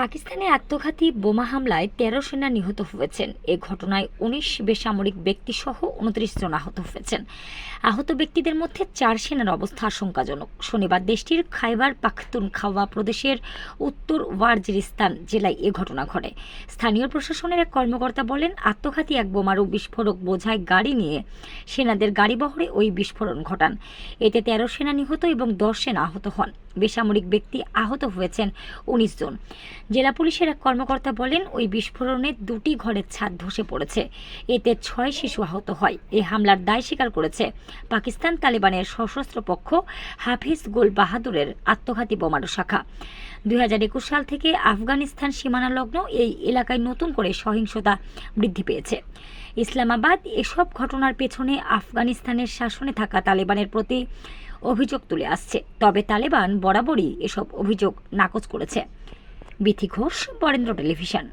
পাকিস্তানে আত্মঘাতী বোমা হামলায় তেরো সেনা নিহত হয়েছেন। এ ঘটনায় উনিশ বেসামরিক ব্যক্তি সহ উনত্রিশ জন আহত হয়েছেন। আহত ব্যক্তিদের মধ্যে চার সেনার অবস্থা আশঙ্কাজনক। শনিবার দেশটির খাইবার পাখতুন খাওয়া প্রদেশের উত্তর ওয়ারজিরিস্তান জেলায় এ ঘটনা ঘটে। স্থানীয় প্রশাসনের এক কর্মকর্তা বলেন, আত্মঘাতী এক বোমারু বিস্ফোরক বোঝায় গাড়ি নিয়ে সেনাদের গাড়িবহরে ওই বিস্ফোরণ ঘটান। এতে তেরো সেনা নিহত এবং দশ সেনা আহত হন। বেসামরিক ব্যক্তি আহত হয়েছেন উনিশ জন। জেলা পুলিশের এক কর্মকর্তা বলেন, ওই বিস্ফোরণে দুটি ঘরের ছাদ ধসে পড়েছে। এতে ছয় শিশু আহত হয়। এই হামলার দায় স্বীকার করেছে পাকিস্তান তালেবানের সশস্ত্র পক্ষ হাফিজ গোল বাহাদুরের আত্মঘাতী বোমারু শাখা। দুই হাজার একুশ সাল থেকে আফগানিস্তান সীমানা লগ্ন এই এলাকায় নতুন করে সহিংসতা বৃদ্ধি পেয়েছে। ইসলামাবাদ এসব ঘটনার পেছনে আফগানিস্তানের শাসনে থাকা তালেবানের প্রতি অভিযোগ তুলে আসছে। তবে তালেবান বরাবরই এসব অভিযোগ নাকচ করেছে। বিথি ঘোষ বরেন্দ্র টেলিভিশন।